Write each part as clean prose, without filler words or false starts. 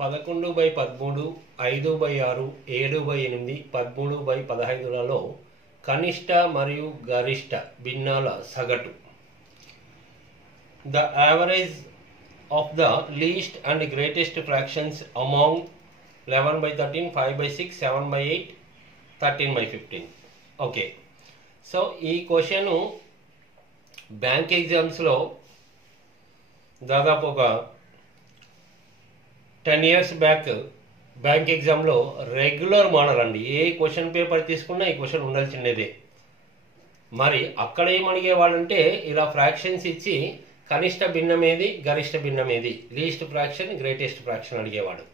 11/13, 5/6, 7/8, 13/15లలో కనిష్ట మరియు గరిష్ట భిన్నాల సగటు. The average of the least and greatest fractions among 11/13, 5/6, 7/8, 13/15. Okay, so ఈ క్వశ్చన్ బ్యాంక్ ఎగ్జామ్స్లో దాదాపు ఒక 10 years బ్యాక్ బ్యాంక్ ఎగ్జామ్లో రెగ్యులర్ మోడల్ అండి. ఏ క్వశ్చన్ పేపర్ తీసుకున్నా ఈ క్వశ్చన్ ఉండాల్సిందేదే. మరి అక్కడ ఏమడిగేవాడంటే ఇలా ఫ్రాక్షన్స్ ఇచ్చి కనిష్ట భిన్నమేది, గరిష్ట భిన్నమేది, లీస్ట్ ఫ్రాక్షన్, గ్రేటెస్ట్ ఫ్రాక్షన్ అడిగేవాడు.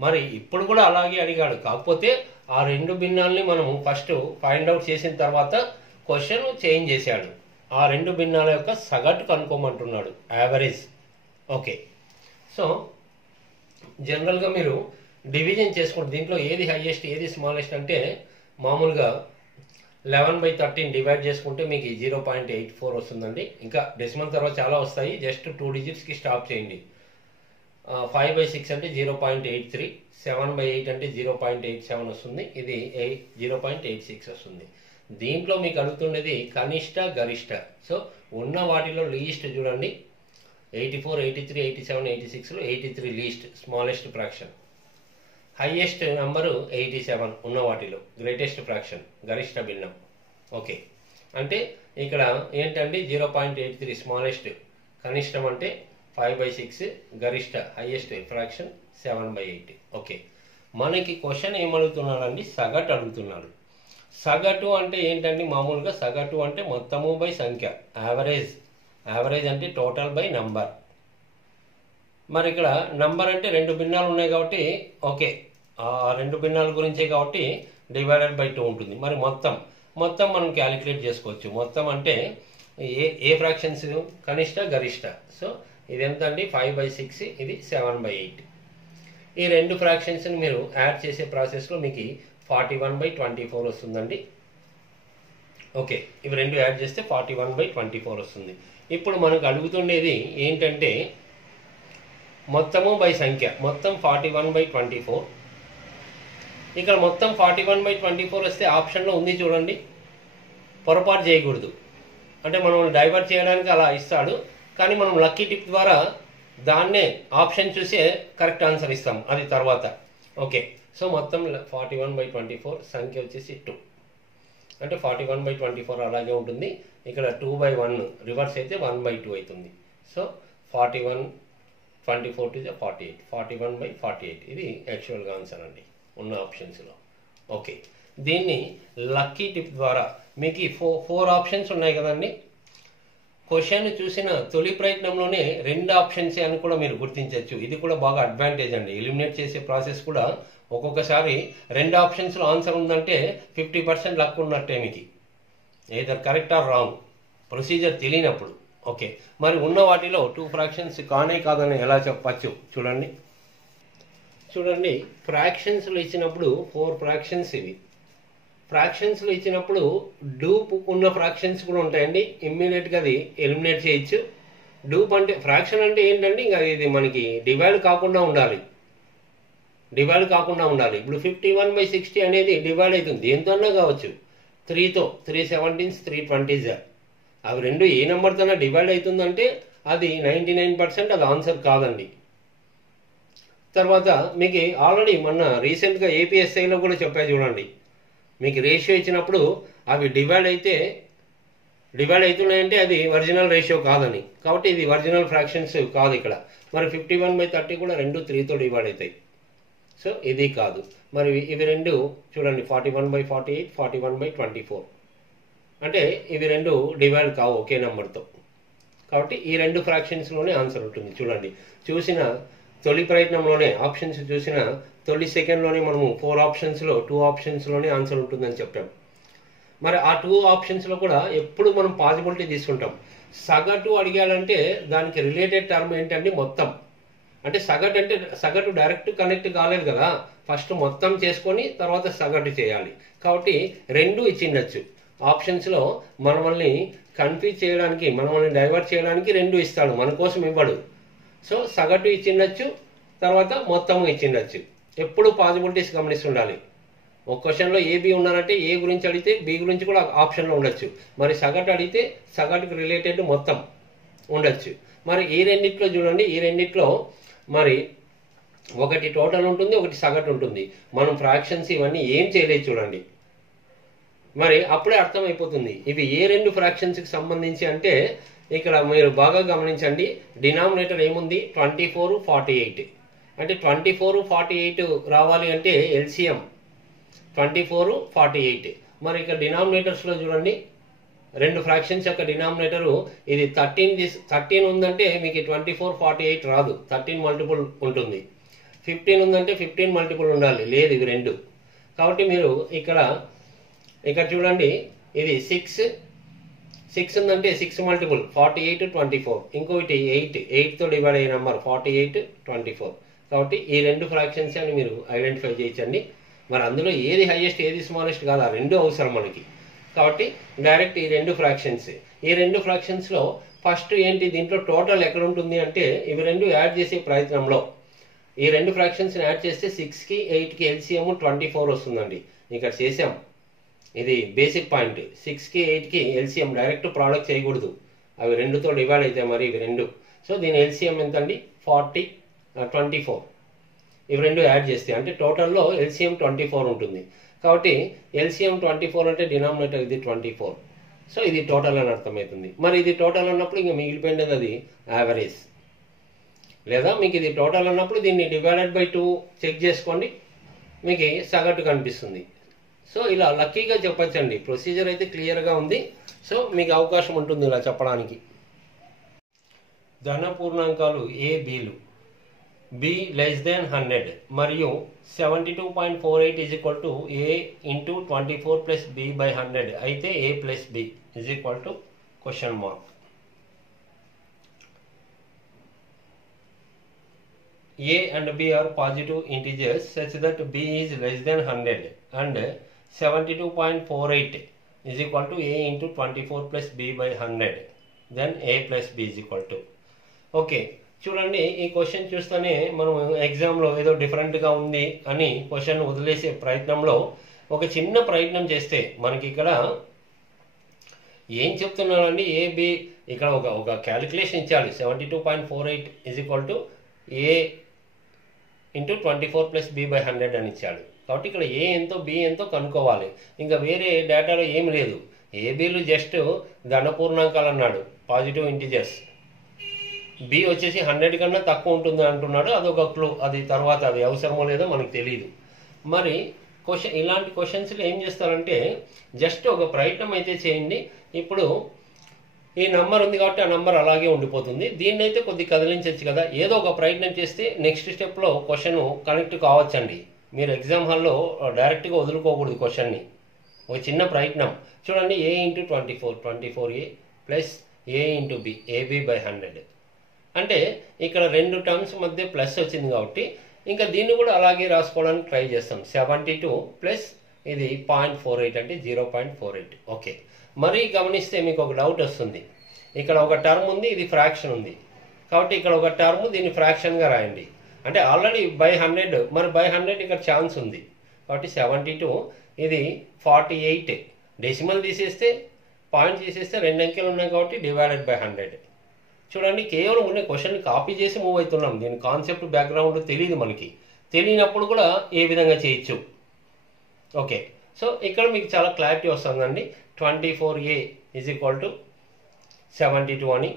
మరి ఇప్పుడు కూడా అలాగే అడిగాడు. కాకపోతే ఆ రెండు భిన్నాల్ని మనము ఫస్ట్ ఫైండ్ అవుట్ చేసిన తర్వాత క్వశ్చన్ చేంజ్ చేశాడు. ఆ రెండు భిన్నాల యొక్క సగటు కనుక్కోమంటున్నాడు, యావరేజ్. ఓకే, సో జనరల్గా మీరు డివిజన్ చేసుకుంటే దీంట్లో ఏది హైయెస్ట్ ఏది స్మాలెస్ట్ అంటే మామూలుగా 11/13 డివైడ్ చేసుకుంటే మీకు 0.84 వస్తుందండి. ఇంకా డెసిమల్ తర్వాత చాలా వస్తాయి, జస్ట్ 2 digitsకి స్టాప్ చేయండి. 5/6 అంటే 0.83, 7/8 అంటే 0.87 వస్తుంది, ఇది 0.86 వస్తుంది. దీంట్లో మీకు అడుగుతుండేది కనిష్ట గరిష్ట. సో ఉన్న వాటిలో లీస్ట్ చూడండి, 84, 83, 87, 86లో 83 least smallest fraction. Highest number 87 ఉన్న వాటిలో, గ్రేటెస్ట్ ఫ్రాక్షన్ గరిష్ట భిన్నం. ఓకే, అంటే ఇక్కడ ఏంటంటే 0.83 స్మాలెస్ట్ కనిష్టం అంటే 5/6, గరిష్ట హైయెస్ట్ ఫ్రాక్షన్ 7/8. ఓకే, మనకి క్వశ్చన్ ఏమడుగుతున్నాడండి, సగటు అడుగుతున్నాడు. సగటు అంటే ఏంటండి, మామూలుగా సగటు అంటే మొత్తము బై సంఖ్య, యావరేజ్. యావరేజ్ అంటే టోటల్ బై నంబర్. మరి ఇక్కడ నంబర్ అంటే రెండు భిన్నాలు ఉన్నాయి కాబట్టి ఓకే, ఆ రెండు భిన్నాల గురించే కాబట్టి డివైడెడ్ బై 2 ఉంటుంది. మరి మొత్తం మనం క్యాలిక్యులేట్ చేసుకోవచ్చు. మొత్తం అంటే ఏ ఫ్రాక్షన్స్, కనిష్ట గరిష్ట. సో ఇది ఎంత అండి, 5/6, ఇది 7/8. ఈ రెండు ఫ్రాక్షన్స్ని మీరు యాడ్ చేసే ప్రాసెస్లో మీకు 41/24 వస్తుందండి. ఓకే, ఇవి రెండు యాడ్ చేస్తే 41/24 వస్తుంది. ఇప్పుడు మనకు అడుగుతుండేది ఏంటంటే మొత్తము బై సంఖ్య, మొత్తం 41/24. ఇక్కడ మొత్తం 41/24 వస్తే ఆప్షన్లో ఉంది చూడండి, పొరపాటు చేయకూడదు. అంటే మనం డైవర్ట్ చేయడానికి అలా ఇస్తాడు, కానీ మనం లక్కీ టిప్ ద్వారా దాన్నే ఆప్షన్ చూసే కరెక్ట్ ఆన్సర్ ఇస్తాం, అది తర్వాత. ఓకే, సో మొత్తం 41/24, సంఖ్య వచ్చేసి 2, అంటే 41/24 అలాగే ఉంటుంది. ఇక్కడ 2/1 రివర్స్ అయితే 1/2 అవుతుంది. సో 41/24 టు 48, 41/48 ఇది యాక్చువల్గా ఆన్సర్ అండి ఉన్న ఆప్షన్స్లో. ఓకే, దీన్ని లక్కీ టిప్ ద్వారా మీకు 4 ఆప్షన్స్ ఉన్నాయి కదండి. క్వశ్చన్ చూసిన తొలి ప్రయత్నంలోనే 2 ఆప్షన్సే అని కూడా మీరు గుర్తించవచ్చు. ఇది కూడా బాగా అడ్వాంటేజ్ అండి. ఎలిమినేట్ చేసే ప్రాసెస్ కూడా ఒక్కొక్కసారి 2 ఆప్షన్స్లో ఆన్సర్ ఉందంటే 50% లక్ ఉన్నట్టే మీకు, either correct or wrong, procedure తెలియనప్పుడు. ఓకే, మరి ఉన్న వాటిలో 2 ఫ్రాక్షన్స్ కానే కాదని ఎలా చెప్పచ్చు చూడండి. ఫ్రాక్షన్స్లో ఇచ్చినప్పుడు 4 ఫ్రాక్షన్స్ ఇవి. ఫ్రాక్షన్స్లో ఇచ్చినప్పుడు డూప్ ఉన్న ఫ్రాక్షన్స్ కూడా ఉంటాయండి. ఇమ్మీడియట్గా అది ఎలిమినేట్ చేయొచ్చు. డూప్ అంటే ఫ్రాక్షన్ అంటే ఏంటంటే ఇంకా ఇది మనకి డివైడ్ కాకుండా ఉండాలి. ఇప్పుడు 51/60 అనేది డివైడ్ అవుతుంది, దేంతోన్నా కావచ్చు. 3తో 3 17s, 3 20s, అవి రెండు ఏ నెంబర్తోనా డివైడ్ అవుతుందంటే అది 99% అది ఆన్సర్ కాదండి. తర్వాత మీకు ఆల్రెడీ మొన్న రీసెంట్గా ఏపీఎస్ఐలో కూడా చెప్పా చూడండి, మీకు రేషియో ఇచ్చినప్పుడు అవి డివైడ్ అవుతున్నాయంటే అది ఒరిజినల్ రేషియో కాదని, కాబట్టి ఇది ఒరిజినల్ ఫ్రాక్షన్స్ కాదు ఇక్కడ. మరి 51/30 కూడా 2 3తో డివైడ్ అవుతాయి. సో ఇది కాదు. మరి ఇవి రెండు చూడండి, 41/48, 41/24, అంటే ఇవి రెండు డివైడ్ కావు ఒకే నెంబర్తో. కాబట్టి ఈ 2 ఫ్రాక్షన్స్లోనే ఆన్సర్ ఉంటుంది. చూడండి, చూసిన తొలి ప్రయత్నంలోనే ఆప్షన్స్ చూసిన తొలి సెకండ్లోనే మనము 4 ఆప్షన్స్లో 2 ఆప్షన్స్లోనే ఆన్సర్ ఉంటుందని చెప్పాం. మరి ఆ 2 ఆప్షన్స్లో కూడా ఎప్పుడు మనం పాసిబిలిటీ తీసుకుంటాం. సగటు అడిగాడంటే దానికి రిలేటెడ్ టర్మ్ ఏంటంటే మొత్తం. అంటే సగటు డైరెక్ట్ కనెక్ట్ కాలేదు కదా, ఫస్ట్ మొత్తం చేసుకొని తర్వాత సగటు చేయాలి. కాబట్టి 2 ఇచ్చిండొచ్చు. ఆప్షన్స్లో మనల్ని కన్ఫ్యూజ్ చేయడానికి, మనల్ని డైవర్ట్ చేయడానికి 2 ఇస్తాడు, మన కోసం ఇవ్వడు. సో సగటు ఇచ్చిండొచ్చు, తర్వాత మొత్తం ఇచ్చిండొచ్చు. ఎప్పుడు పాసిబిలిటీస్ గమనిస్తుండాలి. ఒక క్వశ్చన్లో ఏబి ఉన్నారంటే ఏ గురించి అడిగితే బి గురించి కూడా ఆప్షన్లో ఉండొచ్చు. మరి సగటు అడిగితే సగటుకు రిలేటెడ్ మొత్తం ఉండొచ్చు. మరి ఈ రెండిట్లో చూడండి, ఈ రెండిట్లో మరి ఒకటి టోటల్ ఉంటుంది, ఒకటి సగటు ఉంటుంది. మనం ఫ్రాక్షన్స్ ఇవన్నీ ఏం చేయలేదు చూడండి. మరి అప్పుడే అర్థమైపోతుంది ఇవి ఏ రెండు ఫ్రాక్షన్స్కి సంబంధించి అంటే ఇక్కడ మీరు బాగా గమనించండి. డినామినేటర్ ఏముంది 24, 48. అంటే 24, 48 రావాలి అంటే ఎల్సిఎం 24, 48. మరి ఇక్కడ డినామినేటర్స్లో చూడండి, రెండు ఫ్రాక్షన్స్ యొక్క డినామినేటరు ఇది 13 ఉందంటే మీకు 24, 48 రాదు. 13 మల్టిపుల్ ఉంటుంది. 15 ఉందంటే 15 మల్టిపుల్ ఉండాలి. లేదు, ఇవి రెండు. కాబట్టి మీరు ఇక్కడ చూడండి, ఇది 6 ఉందంటే 6 మల్టిపుల్ 48, 24. ఇంకొకటి 8తో డివైడ్ అయ్యే నెంబర్ 48, 24. కాబట్టి ఈ రెండు ఫ్రాక్షన్స్ అని మీరు ఐడెంటిఫై చేయించండి. మరి అందులో ఏది హైయెస్ట్ ఏది స్మాలెస్ట్ కాదు, ఆ రెండు అవసరం మనకి. కాబట్టి డైరెక్ట్ ఈ రెండు ఫ్రాక్షన్స్, ఈ రెండు ఫ్రాక్షన్స్లో ఫస్ట్ ఏంటి, దీంట్లో టోటల్ ఎక్కడ ఉంటుంది అంటే ఇవి రెండు యాడ్ చేసే ప్రయత్నంలో ఈ రెండు ఫ్రాక్షన్స్ని యాడ్ చేస్తే 6కి 8కి ఎల్సిఎం 24 వస్తుందండి. ఇక్కడ చేసాం, ఇది బేసిక్ పాయింట్. 6కి 8కి ఎల్సిఎం డైరెక్ట్ ప్రోడక్ట్ చేయకూడదు, అవి రెండుతో డివైడ్ అయితే మరి ఇవి రెండు. సో దీని ఎల్సిఎం ఎంత అండి 24. ఇవి రెండు యాడ్ చేస్తే అంటే టోటల్లో ఎల్సిఎం 24 ఉంటుంది. కాబట్టి ఎల్సిఎం 24 అంటే డినామినేటర్ ఇది 24. సో ఇది టోటల్ అని అర్థమవుతుంది. మరి ఇది టోటల్ అన్నప్పుడు ఇంకా మిగిలిపోయినది అది యావరేజ్. లేదా మీకు ఇది టోటల్ అన్నప్పుడు దీన్ని డివైడెడ్ బై 2 చెక్ చేసుకోండి, మీకు సగటు కనిపిస్తుంది. సో ఇలా లక్కీగా చెప్పచ్చండి. ప్రొసీజర్ అయితే క్లియర్గా ఉంది. సో మీకు అవకాశం ఉంటుంది ఇలా చెప్పడానికి. ధన పూర్ణాంకాలు ఏ బిలు బి లెస్ దెన్ 100 మరియు 72.48 is equal to A into 24 plus B by 100 అయితే A plus B is equal to question mark. A and B are positive integers such that B is less than 100 and 72.48 is equal to A into 24 plus B by 100. Then A plus B is equal to. Okay. చూడండి, ఈ question చూస్తేనే మనం ఎగ్జామ్లో ఏదో డిఫరెంట్గా ఉంది అని question వదిలేసే ప్రయత్నంలో ఒక చిన్న ప్రయత్నం చేస్తే మనకి ఇక్కడ ఏం చెప్తున్నానండి, ఏబి ఇక్కడ ఒక క్యాలిక్యులేషన్ ఇచ్చాడు. 72.48 is equal to A into 24 plus B by 100 అని ఇచ్చాడు. కాబట్టి ఇక్కడ ఏ ఎంతో బి ఎంతో కనుక్కోవాలి. ఇంకా వేరే డేటాలో ఏమి లేదు. ఏబీలు జస్ట్ ధనపూర్ణాంకాలు అన్నాడు, పాజిటివ్ ఇంటిజర్స్. బి వచ్చేసి 100 కన్నా తక్కువ ఉంటుంది అంటున్నాడు, అదొక క్లూ. అది తర్వాత అది అవసరమో లేదో మనకు తెలియదు. మరి ఇలాంటి క్వశ్చన్స్లో ఏం చేస్తారంటే జస్ట్ ఒక ప్రయత్నం అయితే చేయండి. ఇప్పుడు ఈ నంబర్ ఉంది కాబట్టి ఆ నంబర్ అలాగే ఉండిపోతుంది. దీన్ని అయితే కొద్ది కదిలించవచ్చు కదా. ఏదో ఒక ప్రయత్నం చేస్తే నెక్స్ట్ స్టెప్లో క్వశ్చన్ కనెక్ట్ కావచ్చండి. మీరు ఎగ్జామ్ హాల్లో డైరెక్ట్గా వదులుకోకూడదు క్వశ్చన్ని. ఒక చిన్న ప్రయత్నం చూడండి. A into 24 plus A into B AB by 100 అంటే ఇక్కడ రెండు టర్మ్స్ మధ్య ప్లస్ వచ్చింది కాబట్టి ఇంకా దీన్ని కూడా అలాగే రాసుకోవడానికి ట్రై చేస్తాం. 72 ప్లస్ ఇది 0.48 అంటే 0.48. ఓకే. మరీ గమనిస్తే మీకు ఒక డౌట్ వస్తుంది. ఇక్కడ ఒక టర్మ్ ఉంది, ఇది ఫ్రాక్షన్ ఉంది కాబట్టి ఇక్కడ ఒక టర్మ్ దీన్ని ఫ్రాక్షన్గా రాయండి. అంటే ఆల్రెడీ బై 100, మరి బై 100 ఇక్కడ ఛాన్స్ ఉంది కాబట్టి 72 ఇది 48. డెసిమల్ తీసేస్తే పాయింట్ తీసేస్తే రెండు అంకెలు ఉన్నాయి కాబట్టి డివైడెడ్ బై 100. చూడండి, కేవలం ఉండే క్వశ్చన్ కాపీ చేసి మూవ్ అవుతున్నాం. దీని కాన్సెప్ట్ బ్యాక్గ్రౌండ్ తెలియదు మనకి. తెలియనప్పుడు కూడా ఏ విధంగా చేయొచ్చు. ఓకే. సో ఇక్కడ మీకు చాలా క్లారిటీ వస్తుందండి. 24A ఈజ్ ఈక్వల్ టు 72 అని,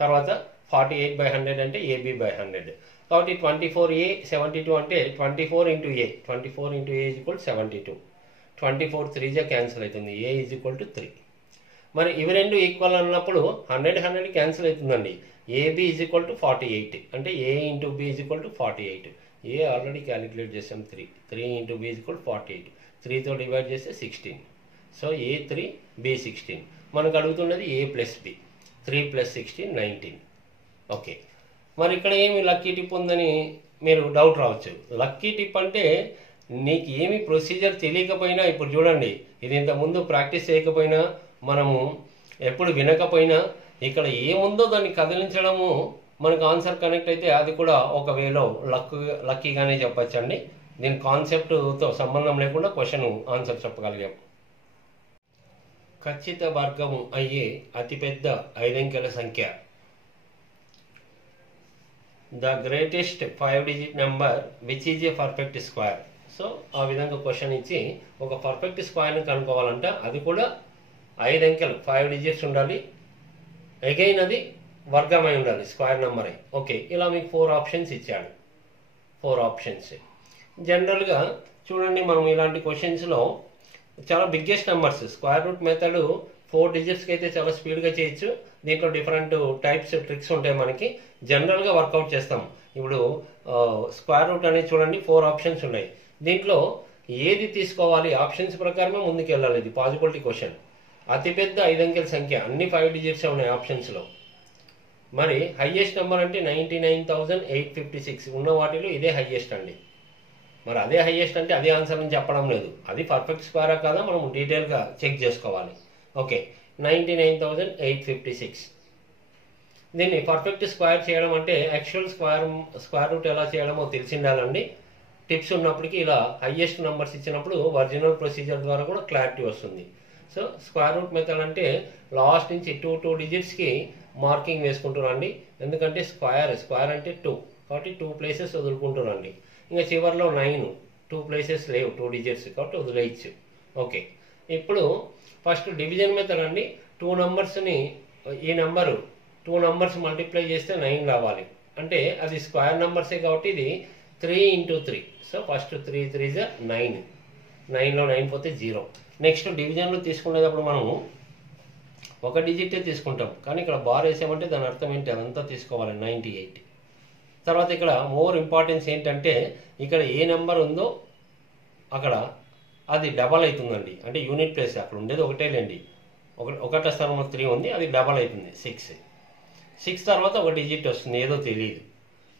తర్వాత 48 బై 100 అంటే ఏబి బై 100. కాబట్టి 24A 72 అంటే 24 into A, 24 into A is equal 72. 24 3 cancel అవుతుంది, ఏ ఈజ్ ఈక్వల్ టు 3. మరి ఇవి రెండు ఈక్వల్ అన్నప్పుడు 100 క్యాన్సిల్ అవుతుందండి. ఏబి ఈజ్ ఈక్వల్ టు 48 అంటే A into B is equal to 48. A already calculate చేసాం 3 ఇంటూ బి ఈజ్ ఈక్వల్ 48. 3తో డివైడ్ చేస్తే 16. So A 3 B 16. మనకు అడుగుతున్నది A plus B. 3 plus 16 19. Okay. మరి ఇక్కడ ఏమి లక్కీ టిప్ ఉందని మీరు డౌట్ రావచ్చు. లక్కీ టిప్ అంటే నీకు ఏమి ప్రొసీజర్ తెలియకపోయినా, ఇప్పుడు చూడండి, ఇది ఇంతకుముందు ప్రాక్టీస్ చేయకపోయినా, మనము ఎప్పుడు వినకపోయినా ఇక్కడ ఏముందో దాన్ని కదిలించడము మనకు ఆన్సర్ కనెక్ట్ అయితే అది కూడా ఒక వేలో లక్కీగానే చెప్పచ్చండి. దీని కాన్సెప్ట్తో సంబంధం లేకుండా క్వశ్చన్ ఆన్సర్ చెప్పగలిగాం. ఖచ్చిత వర్గము అయ్యే అతిపెద్ద 5 అంకెల సంఖ్య. The greatest 5 digit number which is a perfect square. So ఆ విధంగా క్వశ్చన్ ఇచ్చి ఒక పర్ఫెక్ట్ స్క్వేర్ని కనుక్కోవాలంట. అది కూడా 5 అంకెలు 5 డిజిట్స్ ఉండాలి. అగైన్ అది వర్గమై ఉండాలి, స్క్వేర్ నెంబర్ అయి. ఓకే, ఇలా మీకు 4 ఆప్షన్స్ ఇచ్చాడు. 4 ఆప్షన్స్. జనరల్గా చూడండి, మనం ఇలాంటి క్వశ్చన్స్లో చాలా biggest numbers square root method 4 డిజిట్స్కి అయితే చాలా స్పీడ్గా చేయొచ్చు. దీంట్లో డిఫరెంట్ టైప్స్ ట్రిక్స్ ఉంటాయి. మనకి జనరల్గా వర్కౌట్ చేస్తాం. ఇప్పుడు స్క్వేర్ రూట్ అనేది చూడండి 4 ఆప్షన్స్ ఉన్నాయి. దీంట్లో ఏది తీసుకోవాలి ఆప్షన్స్ ప్రకారమే ముందుకు వెళ్ళాలి. ఇది పాజిబిలిటీ క్వశ్చన్. అతిపెద్ద 5 అంకెల సంఖ్య అన్ని 5 డిజిట్స్ ఉన్నాయి ఆప్షన్స్లో. మరి హైయెస్ట్ నెంబర్ అంటే 99,856 ఉన్న వాటిలో ఇదే హైయెస్ట్ అండి. మరి అదే హైయెస్ట్ అంటే అదే ఆన్సర్ అని చెప్పడం లేదు. అది పర్ఫెక్ట్ స్క్వేరా కాదా మనం డీటెయిల్గా చెక్ చేసుకోవాలి. ఓకే, 99,856. దీన్ని పర్ఫెక్ట్ స్క్వేర్ చేయడం అంటే యాక్చువల్ స్క్వేర్ రూట్ ఎలా చేయడమో తెలిసిండాలండి. టిప్స్ ఉన్నప్పటికీ ఇలా హైయెస్ట్ నెంబర్స్ ఇచ్చినప్పుడు ఒరిజినల్ ప్రొసీజర్ ద్వారా కూడా క్లారిటీ వస్తుంది. సో స్క్వేర్ రూట్ మెథడ్ అంటే లాస్ట్ నుంచి 2 డిజిట్స్కి మార్కింగ్ వేసుకుంటున్నాండి. ఎందుకంటే స్క్వేర్ అంటే 2 కాబట్టి 2 ప్లేసెస్ వదులుకుంటున్నాండి. ఇంకా చివరిలో 9 2 ప్లేసెస్ లేవు 2 డిజిట్స్ కాబట్టి వదిలేయచ్చు. ఓకే, ఇప్పుడు ఫస్ట్ డివిజన్ మెథడ్ అండి. 2 నెంబర్స్ని ఈ నెంబరు 2 నెంబర్స్ మల్టిప్లై చేస్తే 9 రావాలి. అంటే అది స్క్వేర్ నెంబర్సే కాబట్టి ఇది 3 into 3. So first 3 3s 9. 9లో 9 పోతే 0. నెక్స్ట్ డివిజన్లో తీసుకునేటప్పుడు మనము ఒక డిజిటే తీసుకుంటాం. కానీ ఇక్కడ బార్ వేసామంటే దాని అర్థం ఏంటి అదంతా తీసుకోవాలి 98. తర్వాత ఇక్కడ మోర్ ఇంపార్టెన్స్ ఏంటంటే ఇక్కడ ఏ నెంబర్ ఉందో అక్కడ అది డబల్ అవుతుందండి. అంటే యూనిట్ ప్లేస్ అక్కడ ఉండేది ఒకటేలేండి. ఒకట స్థానంలో 3 ఉంది, అది డబల్ అవుతుంది 6. 6 తర్వాత ఒక డిజిట్ వస్తుంది, ఏదో తెలియదు.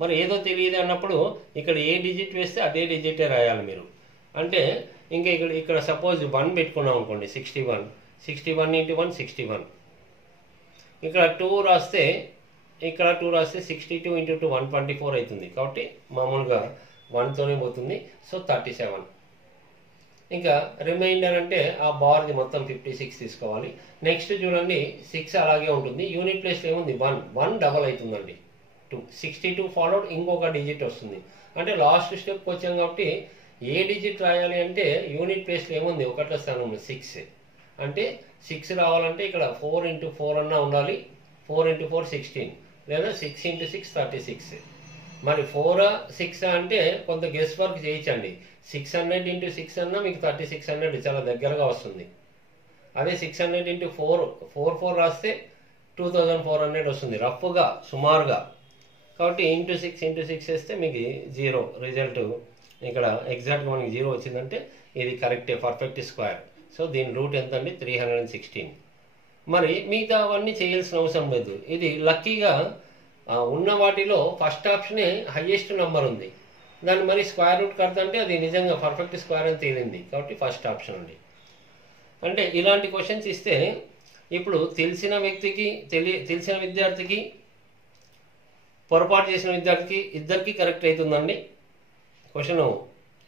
మరి ఏదో తెలియదు అన్నప్పుడు ఇక్కడ ఏ డిజిట్ వేస్తే అదే డిజిటే రాయాలి మీరు. అంటే ఇంకా ఇక్కడ సపోజ్ 1 పెట్టుకున్నాం అనుకోండి, 61 61 into 1 61. ఇక్కడ 2 రాస్తే 62 into 2 124 అవుతుంది. కాబట్టి మామూలుగా 1తోనే పోతుంది. సో 37. ఇంకా రిమైండర్ అంటే ఆ బార్ది మొత్తం 56 తీసుకోవాలి. నెక్స్ట్ చూడండి 6 అలాగే ఉంటుంది. యూనిట్ ప్లేస్లో ఏముంది 1 డబల్ అవుతుందండి. 62 ఫాలోడ్ ఇంకొక డిజిట్ వస్తుంది. అంటే లాస్ట్ స్టెప్కి వచ్చాం కాబట్టి ఏ డిజిట్ రాయాలి అంటే యూనిట్ ప్లేస్లో ఏముంది ఒకటో స్థానంలో 6. అంటే 6 రావాలంటే ఇక్కడ 4 into 4 అన్నా ఉండాలి. 4 into 4 16 లేదా 6 into 6 36. మరి 4 6 అంటే కొంత గెస్ వర్క్ చేయించండి. 600 into 6 అన్నా మీకు 3600 చాలా దగ్గరగా వస్తుంది. అదే 600 into 4 రాస్తే 2400 వస్తుంది రఫ్గా సుమారుగా. కాబట్టి ఇంటూ 6 వేస్తే మీకు 0 రిజల్ట్. ఇక్కడ ఎగ్జాక్ట్గా మనకి 0 వచ్చిందంటే ఇది కరెక్టే, పర్ఫెక్ట్ స్క్వేర్. సో దీని రూట్ ఎంత అండి 316. మరి మిగతా అవన్నీ చేయాల్సిన అవసరం లేదు. ఇది లక్కీగా ఉన్న వాటిలో ఫస్ట్ ఆప్షనే హైయెస్ట్ నెంబర్ ఉంది. దాన్ని మరి స్క్వేర్ రూట్ కడతంటే అది నిజంగా పర్ఫెక్ట్ స్క్వేర్ అని తేలింది. కాబట్టి ఫస్ట్ ఆప్షన్ అండి. అంటే ఇలాంటి క్వశ్చన్స్ ఇస్తే ఇప్పుడు తెలిసిన విద్యార్థికి పొరపాటు చేసిన విద్యార్థికి ఇద్దరికి కరెక్ట్ అవుతుందండి క్వశ్చన్.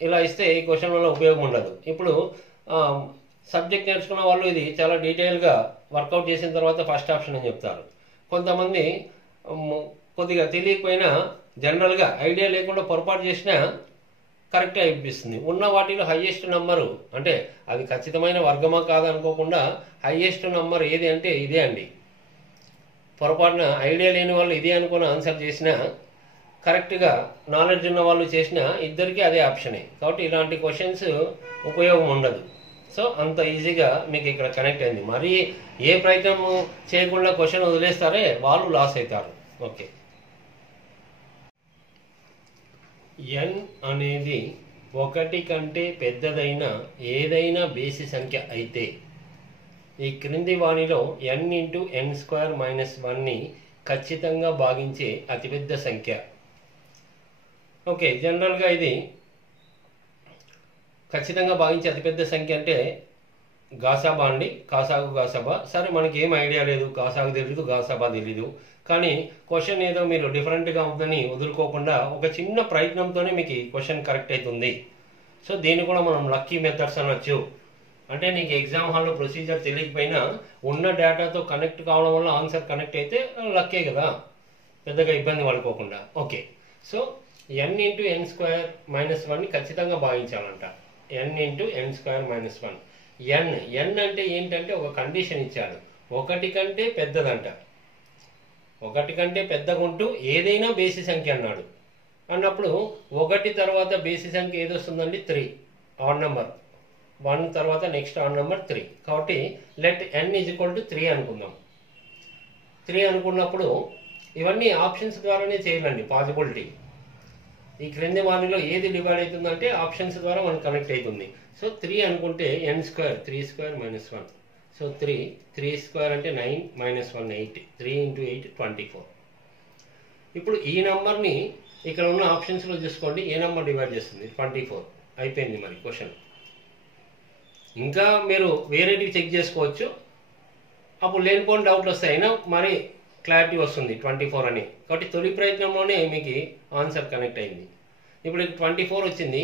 ఇలా ఇస్తే ఈ క్వశ్చన్ వల్ల ఉపయోగం ఉండదు. ఇప్పుడు సబ్జెక్ట్ నేర్చుకున్న వాళ్ళు ఇది చాలా డీటెయిల్గా వర్కౌట్ చేసిన తర్వాత ఫస్ట్ ఆప్షన్ అని చెప్తారు. కొంతమంది కొద్దిగా తెలియకపోయినా జనరల్గా ఐడియా లేకుండా పొరపాటు చేసినా కరెక్టే అనిపిస్తుంది. ఉన్న వాటిలో హైయెస్ట్ నెంబరు అంటే అది ఖచ్చితమైన వర్గమా కాదనుకోకుండా హైయెస్ట్ నెంబర్ ఏది అంటే ఇదే అండి. పొరపాటున ఐడియా లేని వాళ్ళు ఇదే అనుకుని ఆన్సర్ చేసినా కరెక్ట్గా నాలెడ్జ్ ఉన్న వాళ్ళు చేసినా ఇద్దరికీ అదే ఆప్షనే. కాబట్టి ఇలాంటి క్వశ్చన్స్ ఉపయోగం ఉండదు. సో అంత ఈజీగా మీకు ఇక్కడ కనెక్ట్ అయింది. మరి ఏ ప్రయత్నం చేయకుండా క్వశ్చన్ వదిలేస్తారే వాళ్ళు లాస్ అవుతారు. ఓకే, ఎన్ అనేది 1 కంటే పెద్దదైన ఏదైనా బేసి సంఖ్య అయితే ఈ క్రింది వానిలో n into n² - 1ని ఖచ్చితంగా భాగించే అతిపెద్ద సంఖ్య. ఓకే, జనరల్గా ఇది ఖచ్చితంగా భాగించే అతిపెద్ద సంఖ్య అంటే గాసాబా అండి. కాసాగు గాసాబా. సరే మనకి ఏం ఐడియా లేదు, కాసాగు తెలీదు, గాసాబా తెలీదు. కానీ క్వశ్చన్ ఏదో మీరు డిఫరెంట్గా ఉందని వదులుకోకుండా ఒక చిన్న ప్రయత్నంతోనే మీకు క్వశ్చన్ కరెక్ట్ అవుతుంది. సో దీన్ని కూడా మనం లక్కీ మెథడ్స్ అనొచ్చు. అంటే నీకు ఎగ్జామ్ హాల్లో ప్రొసీజర్ తెలియకపోయినా ఉన్న డేటాతో కనెక్ట్ కావడం వల్ల ఆన్సర్ కనెక్ట్ అయితే లక్కే కదా, పెద్దగా ఇబ్బంది పడుకోకుండా. ఓకే, సో n ఇంటూ ఎన్ స్క్వేర్ మైనస్ 1ని ఖచ్చితంగా భాగించాలంట. n ఇంటూ ఎన్ స్క్వేర్ మైనస్ 1. n అంటే ఏంటంటే ఒక కండిషన్ ఇచ్చాడు, ఒకటి కంటే పెద్దదంట. ఒకటి కంటే పెద్దగా ఉంటూ ఏదైనా బేసి సంఖ్య అన్నాడు. అన్నప్పుడు ఒకటి తర్వాత బేసి సంఖ్య ఏదొస్తుందండి? 3 ఆడ్ నెంబర్. 1 తర్వాత నెక్స్ట్ ఆడ్ నెంబర్ 3. కాబట్టి let n is equal to 3 అనుకుందాం. 3 అనుకున్నప్పుడు ఇవన్నీ ఆప్షన్స్ ద్వారానే చేయాలండి పాసిబిలిటీ. ఈ క్రింది వారిలో ఏది డివైడ్ అవుతుందంటే ఆప్షన్స్ ద్వారా మనకు కనెక్ట్ అవుతుంది. సో 3 అనుకుంటే n square 3 square minus 1. So 3 square అంటే 9 మైనస్ 1 8. 3 ఇంటూ 8 24. ఇప్పుడు ఈ నెంబర్ని ఇక్కడ ఉన్న ఆప్షన్స్లో చూసుకోండి, ఏ నెంబర్ డివైడ్ చేస్తుంది? 24. అయిపోయింది మరి క్వశ్చన్. ఇంకా మీరు వేరేటివి చెక్ చేసుకోవచ్చు, అప్పుడు లేనిపోని డౌట్లు వస్తాయి, అయినా మరి క్లారిటీ వస్తుంది 24 అని. కాబట్టి తొలి ప్రయత్నంలోనే మీకు ఆన్సర్ కనెక్ట్ అయింది. ఇప్పుడు 24 వచ్చింది.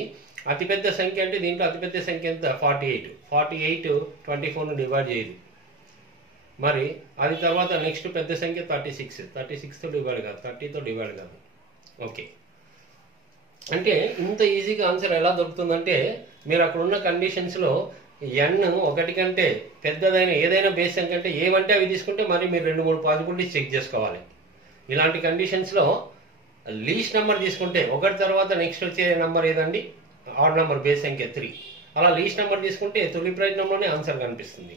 అతిపెద్ద సంఖ్య అంటే దీంట్లో అతిపెద్ద సంఖ్య ఎంత? 48. 48 24ను డివైడ్ చేయదు. మరి అది తర్వాత నెక్స్ట్ పెద్ద సంఖ్య 36. 36తో డివైడ్ కాదు, 30తో డివైడ్ కాదు. ఓకే, అంటే ఇంత ఈజీగా ఆన్సర్ ఎలా దొరుకుతుందంటే మీరు అక్కడ ఉన్న కండిషన్స్లో n ఒకటి కంటే పెద్దదైన ఏదైనా బేస్ సంఖ్య అంటే ఏవంటే అవి తీసుకుంటే మరి మీరు 2-3 పాసిబిలిటీస్ చెక్ చేసుకోవాలి. ఇలాంటి కండిషన్స్లో లీస్ట్ నెంబర్ తీసుకుంటే ఒకటి తర్వాత నెక్స్ట్ వచ్చే నెంబర్ ఏదండి? ఆడ్ నెంబర్ బేస్ సంఖ్య 3. అలా లీస్ట్ నెంబర్ తీసుకుంటే తొలి ప్రయత్నంలోనే ఆన్సర్ కనిపిస్తుంది.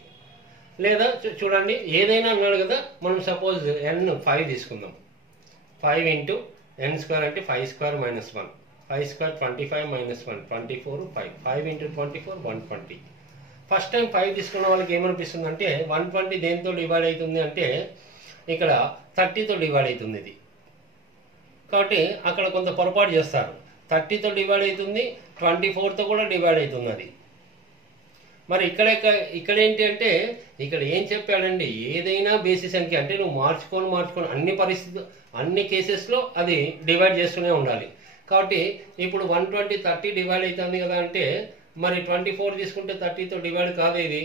లేదా చూడండి, ఏదైనా అన్నాడు కదా, మనం సపోజ్ n 5 తీసుకుందాం. 5 ఇంటూ ఎన్ స్క్వేర్ అంటే 5 square minus 1. 5 square 25 minus 1 24. 5 into 24 120. First time 5 తీసుకున్న వాళ్ళకి ఏమనిపిస్తుంది అంటే 120 దేంతో డివైడ్ అవుతుంది అంటే ఇక్కడ 30తో డివైడ్ అవుతుంది ఇది. కాబట్టి అక్కడ కొంత పొరపాటు చేస్తారు. 30తో డివైడ్ అవుతుంది, 24తో కూడా డివైడ్ అవుతుంది అది. మరి ఇక్కడ ఏంటి అంటే ఇక్కడ ఏం చెప్పాడండి, ఏదైనా బేసి సంఖ్య అంటే నువ్వు మార్చుకొని అన్ని పరిస్థితులు అన్ని కేసెస్లో అది డివైడ్ చేస్తూనే ఉండాలి. కాబట్టి ఇప్పుడు 120 30 డివైడ్ అవుతుంది కదా అంటే మరి 24 తీసుకుంటే 30తో డివైడ్ కాదు ఇది.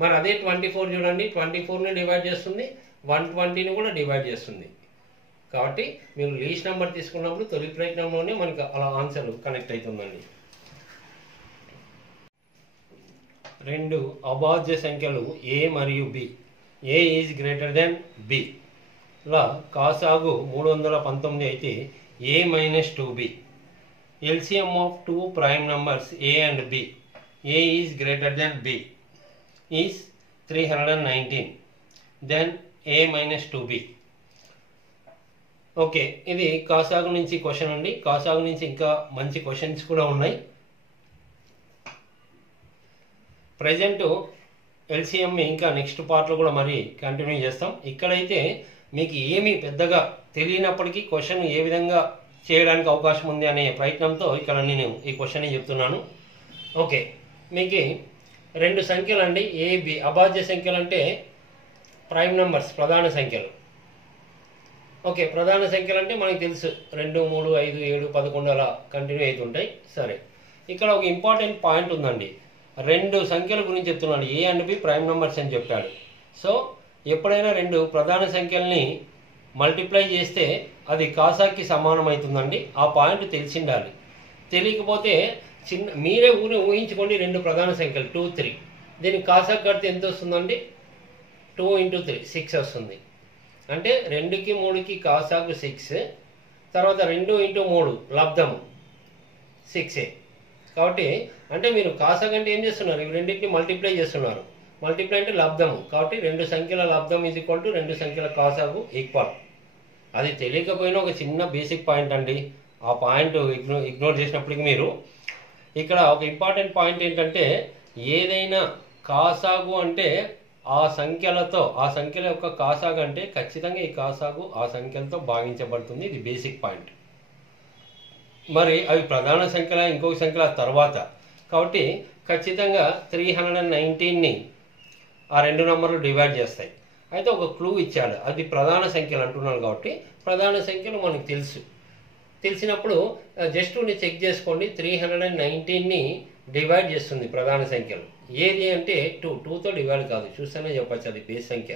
మరి అదే 24 చూడండి, 24ని డివైడ్ చేస్తుంది, 120ని కూడా డివైడ్ చేస్తుంది. కాబట్టి మీరు లీస్ట్ నెంబర్ తీసుకున్నప్పుడు తొలి ప్రయత్నంలోనే మనకు అలా ఆన్సర్ కనెక్ట్ అవుతుందండి. 2 అభాజ్య సంఖ్యలు a మరియు b. a is greater than b. లా కాసాగు 319 అయితే a minus 2b. LCM of two prime numbers a and b. a is greater than b is 319. Then a minus 2b. Okay, ఇది కాసాగు నుంచి question అండి. కాసాగు నుంచి ఇంకా మంచి క్వశ్చన్స్ కూడా ఉన్నాయి. ప్రజెంట్ ఎల్సిఎం ఇంకా నెక్స్ట్ పార్ట్లో కూడా మరి కంటిన్యూ చేస్తాం. ఇక్కడైతే మీకు ఏమీ పెద్దగా తెలియనప్పటికీ క్వశ్చన్ ఏ విధంగా చేయడానికి అవకాశం ఉంది అనే ప్రయత్నంతో ఇక్కడ నేను ఈ క్వశ్చన్ చెప్తున్నాను. ఓకే, మీకు 2 సంఖ్యలు అండి, ఏ బి. అభాజ్య సంఖ్యలు అంటే ప్రైమ్ నంబర్స్, ప్రధాన సంఖ్యలు. ఓకే, ప్రధాన సంఖ్యలు అంటే మనకు తెలుసు 2 3 5 7 11 అలా కంటిన్యూ అవుతుంటాయి. సరే, ఇక్కడ ఒక ఇంపార్టెంట్ పాయింట్ ఉందండి. 2 సంఖ్యల గురించి చెప్తున్నాడు, ఏ అండ్ బి ప్రైమ్ నంబర్స్ అని చెప్పాడు. సో ఎప్పుడైనా 2 ప్రధాన సంఖ్యల్ని మల్టిప్లై చేస్తే అది కాసాకి సమానం అవుతుందండి. ఆ పాయింట్ తెలిసిండాలి. తెలియకపోతే మీరే ఊహించుకోండి, 2 ప్రధాన సంఖ్యలు 2 3. దీనికి కాసాకి కడితే ఎంత వస్తుందండి? 2 ఇంటూ 3 6 వస్తుంది. అంటే 2కి 3కి కాసాకు 6, తర్వాత 2 ఇంటూ 3 లబ్ధము 6. కాబట్టి అంటే మీరు కాసాకు అంటే ఏం చేస్తున్నారు? ఇవి రెండింటిని మల్టిప్లై చేస్తున్నారు. మల్టిప్లై అంటే లబ్ధము. కాబట్టి 2 సంఖ్యల లబ్ధం ఈజ్ ఈక్వల్ టు 2 సంఖ్యల కాసాకు ఈక్వల్. అది తెలియకపోయినా ఒక చిన్న బేసిక్ పాయింట్ అండి. ఆ పాయింట్ ఇగ్నోర్ చేసినప్పటికీ మీరు ఇక్కడ ఒక ఇంపార్టెంట్ పాయింట్ ఏంటంటే ఏదైనా కాసాగు అంటే ఆ సంఖ్యలతో, ఆ సంఖ్యల యొక్క కాసాగు అంటే ఖచ్చితంగా ఈ కాసాగు ఆ సంఖ్యలతో భాగించబడుతుంది. ఇది బేసిక్ పాయింట్. మరి అవి ప్రధాన సంఖ్యల ఇంకొక సంఖ్యల తర్వాత. కాబట్టి ఖచ్చితంగా 319ని ఆ 2 నంబర్లు డివైడ్ చేస్తాయి. అయితే ఒక క్లూ ఇచ్చాడు, అది ప్రధాన సంఖ్యలు అంటున్నాడు కాబట్టి ప్రధాన సంఖ్యలు మనకు తెలిసినప్పుడు జస్ట్ చెక్ చేసుకోండి. 319ని డివైడ్ చేస్తుంది ప్రధాన సంఖ్యలు. ఏది అంటే 2తో డివైడ్ కాదు, చూస్తేనే చెప్పచ్చు అది బేస్ సంఖ్య.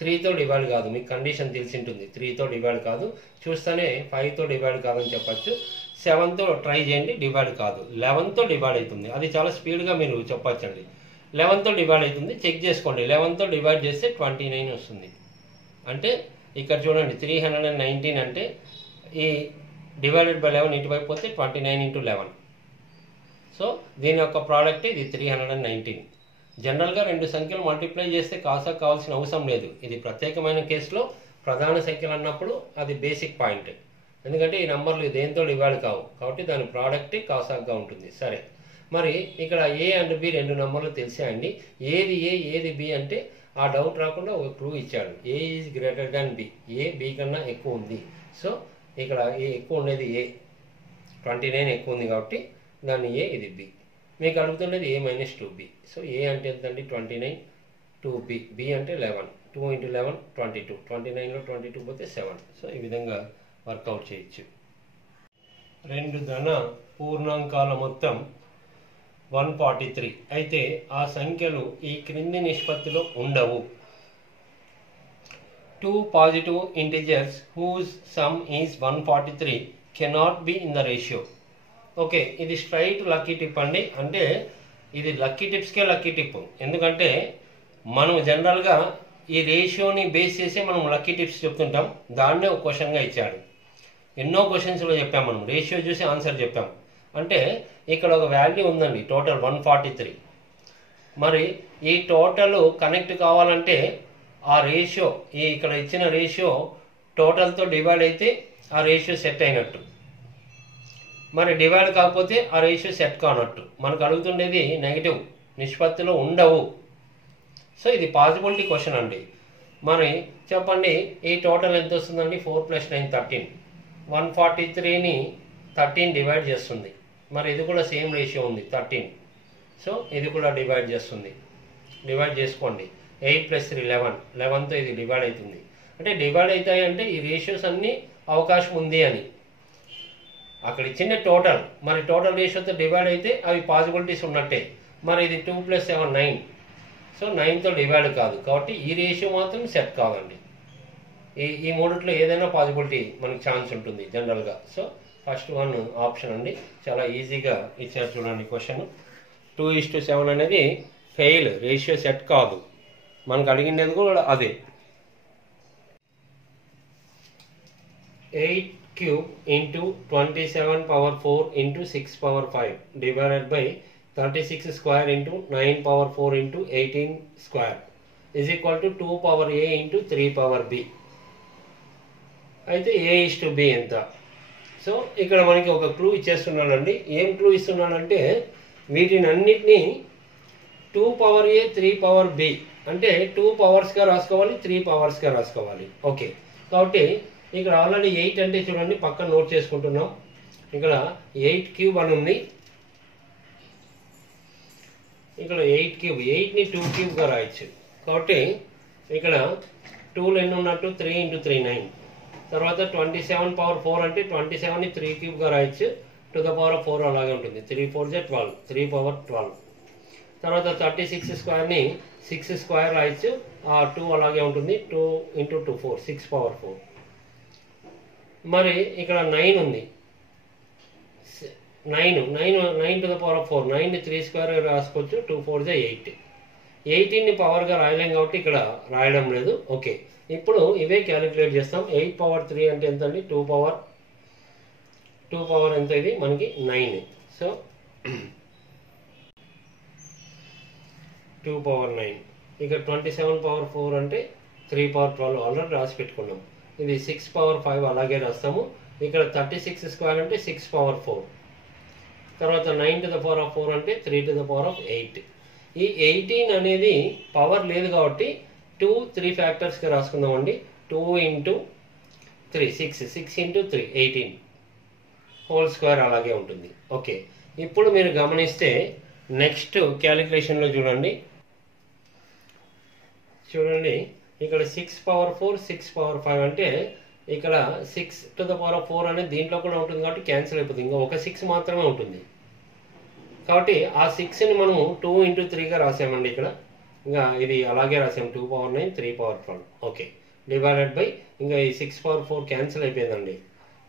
3తో డివైడ్ కాదు, మీకు కండిషన్ తెలిసి ఉంటుంది. 3తో డివైడ్ కాదు, చూస్తేనే 5తో డివైడ్ కాదని చెప్పచ్చు. 7తో ట్రై చేయండి, డివైడ్ కాదు. 11తో డివైడ్ అవుతుంది, అది చాలా స్పీడ్గా మీరు చెప్పచ్చండి. 11తో డివైడ్ అవుతుంది, చెక్ చేసుకోండి. 11తో డివైడ్ చేస్తే 29 వస్తుంది. అంటే ఇక్కడ చూడండి 319 అంటే ఈ డివైడెడ్ బై 11 ఇటువైపు పోతే 29 × 11. సో దీని యొక్క ప్రోడక్ట్ ఇది 319. జనరల్గా రెండు సంఖ్యలు మల్టిప్లై చేస్తే కావాల్సిన అవసరం లేదు. ఇది ప్రత్యేకమైన కేసులో ప్రధాన సంఖ్యలు అన్నప్పుడు అది బేసిక్ పాయింట్. ఎందుకంటే ఈ నంబర్లు దేంతో డివైడ్ కావు కాబట్టి దాని ప్రోడక్ట్ కాసాగా ఉంటుంది. సరే, మరి ఇక్కడ ఏ అండ్ బి రెండు నంబర్లు తెలిసాయండి. ఏది ఏ ఏది బి అంటే ఆ డౌట్ రాకుండా ఒక క్లూ ఇచ్చాడు. A is greater than B, A B కన్నా ఎక్కువ ఉంది. సో ఇక్కడ ఏ ఎక్కువ ఉండేది ఏ, 29 ఎక్కువ ఉంది కాబట్టి దాన్ని ఏ, ఇది బి. మీకు అడుగుతున్నది a - 2b. సో ఏ అంటే ఎంతండి 29, 2b, b అంటే 11, 2 × 11 22, 29లో 22 పోతే 7. సో ఈ విధంగా వర్కౌట్ చేయొచ్చు. రెండు ధన పూర్ణాంకాల మొత్తం 143 అయితే ఆ సంఖ్యలు ఈ క్రింది నిష్పత్తిలో ఉండవు. 2 positive integers whose sum is 143 cannot be in the ratio. Okay, ఇది స్ట్రైట్ లక్కీ టిప్ అండి. అంటే ఇది లక్కీ టిప్స్కే లక్కీ టిప్. ఎందుకంటే మనం జనరల్గా ఈ రేషియోని బేస్ చేసి మనం లక్కీ టిప్స్ చెప్తుంటాం. దాన్నే ఒక క్వశ్చన్గా ఇచ్చాడు. ఎన్నో క్వశ్చన్స్లో చెప్పాం మనం, రేషియో చూసి ఆన్సర్ చెప్పాం. అంటే ఇక్కడ ఒక వాల్యూ ఉందండి, టోటల్ 143. మరి ఈ టోటల్ కనెక్ట్ కావాలంటే ఆ రేషియో, ఈ ఇక్కడ ఇచ్చిన రేషియో టోటల్తో డివైడ్ అయితే ఆ రేషియో సెట్ అయినట్టు. మరి డివైడ్ కాకపోతే ఆ రేషియో సెట్ కానట్టు. మనకు అడుగుతుండేది నెగిటివ్, నిష్పత్తిలో ఉండవు. సో ఇది పాసిబిలిటీ క్వశ్చన్ అండి. మరి చెప్పండి ఈ టోటల్ ఎంత వస్తుందండి? 4 + 9 13. 143ని 13 డివైడ్ చేస్తుంది. మరి ఇది కూడా సేమ్ రేషియో ఉంది 13. సో ఇది కూడా డివైడ్ చేస్తుంది. డివైడ్ చేసుకోండి. 8 + 3 11. 11తో ఇది డివైడ్ అవుతుంది. అంటే డివైడ్ అవుతాయి అంటే ఈ రేషియోస్ అన్నీ అవకాశం ఉంది అని. అక్కడ ఇచ్చిన టోటల్, మరి టోటల్ రేషియోతో డివైడ్ అయితే అవి పాసిబిలిటీస్ ఉన్నట్టే. మరి ఇది 2 + 7 9. సో 9తో డివైడ్ కాదు కాబట్టి ఈ రేషియో మాత్రం సెట్ కాదండి. ఈ మూడిట్లో ఏదైనా పాసిబిలిటీ మనకి ఛాన్స్ ఉంటుంది జనరల్గా. సో ఫస్ట్ వన్ ఆప్షన్ అండి. చాలా ఈజీగా ఇచ్చారు చూడండి క్వశ్చన్. 2:7 అనేది ఫెయిల్, రేషియో సెట్ కాదు. మనకు అడిగినది కూడా అదే. 8³ × 27⁴ × 6⁴ divided by 36² × 9⁴ × 18² is equal to 2⁴a × 3⁴b. అయితే a:b ఎంత? సో ఇక్కడ మనకి ఒక క్లూ ఇచ్చేస్తున్నాడండి. ఏం క్లూ ఇస్తున్నాడంటే వీటిని అన్నిటినీ 2⁴a 3⁴b అంటే 2 పవర్స్గా రాసుకోవాలి, 3 పవర్స్గా రాసుకోవాలి. ఓకే, కాబట్టి ఇక్కడ ఆల్రెడీ 8 అంటే చూడండి పక్కన నోట్ చేసుకుంటున్నాం. ఇక్కడ 8³ అని ఉంది. ఇక్కడ 8³ 8ని 2³ రాయొచ్చు. కాబట్టి ఇక్కడ 2లు ఎన్ని ఉన్నట్టు 3 × 3 9. తర్వాత 27⁴ అంటే 27ని 3³ రాయొచ్చు. 2⁴ అలాగే ఉంటుంది. 3 × 4 = 12, 3⁴12. తర్వాత 36² 6² రాయొచ్చు. 2 అలాగే ఉంటుంది. 2 × 2 4, 6⁴. మరి ఇక్కడ 9 ఉంది. 9 9⁴ 9ని 3² రాసుకోవచ్చు. 2 4 = 8. 18ని పవర్గా రాయలేం కాబట్టి ఇక్కడ రాయడం లేదు. ఓకే, ఇప్పుడు ఇవే క్యాలిక్యులేట్ చేస్తాం. 8⁴3 అంటే ఎంత అండి? 2 పవర్ ఎంత? ఇది మనకి 9. సో 2⁴9. ఇక 27⁴ అంటే 3⁴12 ఆల్రెడీ రాసి పెట్టుకున్నాం. ఇది 6⁴5 అలాగే రాస్తాము. ఇక్కడ 36² అంటే 6⁴4. తర్వాత 9⁴ అంటే 3⁴8. ఈ 18 అనేది పవర్ లేదు కాబట్టి 2 3 ఫ్యాక్టర్స్గా రాసుకుందామండి. 2 × 3 6, 6 × 3 18² అలాగే ఉంటుంది. ఓకే, ఇప్పుడు మీరు గమనిస్తే నెక్స్ట్ క్యాలిక్యులేషన్లో చూడండి. ఇక్కడ 6 పవర్ 5 అంటే ఇక్కడ 6⁴ అనేది దీంట్లో కూడా ఉంటుంది కాబట్టి క్యాన్సిల్ అయిపోతుంది, ఇంకా ఒక 6 మాత్రమే ఉంటుంది. కాబట్టి ఆ 6ని మనం 2 × 3గా రాసామండి. ఇక్కడ ఇంకా ఇది అలాగే రాసాం 2 power 9 3 power 12. Okay, divided by ఇంకా ఈ 6 పవర్ 4 క్యాన్సిల్ అయిపోయిందండి,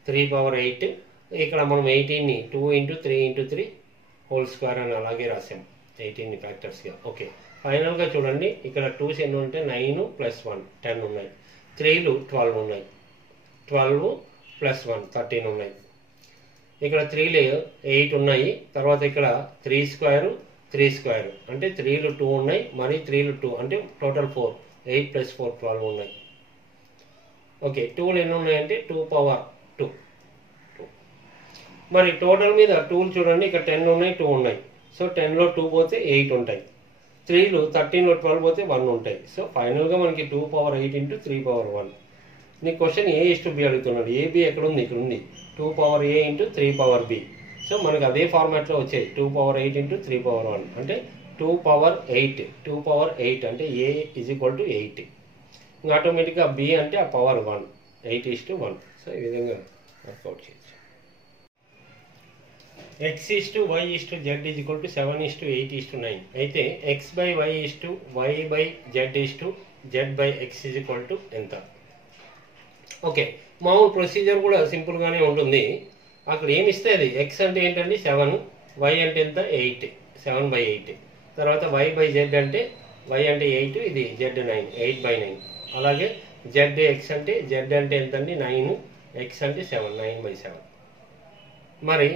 3 పవర్ 8. ఇక్కడ మనం 18ని 2 × 3 × 3 హోల్ స్క్వేర్ అని అలాగే రాసాం 18ని ఫ్యాక్టర్స్గా. ఓకే, ఫైనల్గా చూడండి ఇక్కడ 2s ఎన్ని ఉంటే 9 + 1 10 ఉన్నాయి, 3లు 12 ఉన్నాయి, 12 + 1 13 ఉన్నాయి, ఇక్కడ 3లు 8 ఉన్నాయి, తర్వాత ఇక్కడ 3² 3² అంటే 3లు 2 ఉన్నాయి, మరి 3లు 2 అంటే టోటల్ 4, 8 + 4 12 ఉన్నాయి. ఓకే, 2లు ఎన్ని ఉన్నాయంటే 2 పవర్ 2. మరి టోటల్ మీద 2లు చూడండి ఇక్కడ 10 ఉన్నాయి 2 ఉన్నాయి, సో 10లో 2 పోతే 8 ఉంటాయి, 3లు 13లో 12 పోతే 1 ఉంటాయి. సో ఫైనల్గా మనకి 2 పవర్ 8 × 3 పవర్ 1. నీ క్వశ్చన్ A/B అడుగుతున్నాడు, AB ఎక్కడ ఉంది, ఇక్కడ ఉంది, 2 power A × 3 power B. So మనకి అదే ఫార్మాట్లో వచ్చాయి 2 పవర్ 8 × 3 పవర్ 1 అంటే 2 పవర్ 8 అంటే A = 8. ఇంకా ఆటోమేటిక్గా B అంటే ఆ పవర్ 1, 8:1. సో ఈ విధంగా వర్కౌట్ చేయొచ్చు. X/Y/Z = 7:8:9 అయితే X/Y/Z/Z/X ఎంత? ఓకే, మామూలు ప్రొసీజర్ కూడా సింపుల్గానే ఉంటుంది. అక్కడ ఏమి ఇస్తే అది X అంటే ఏంటండి 7, Y అంటే ఎంత 8, 7/8. తర్వాత Y/Z అంటే Y అంటే 8, ఇది Z 9, 8/9. అలాగే ZX అంటే Z అంటే ఎంతండి 9, X అంటే 7, 9/7. మరి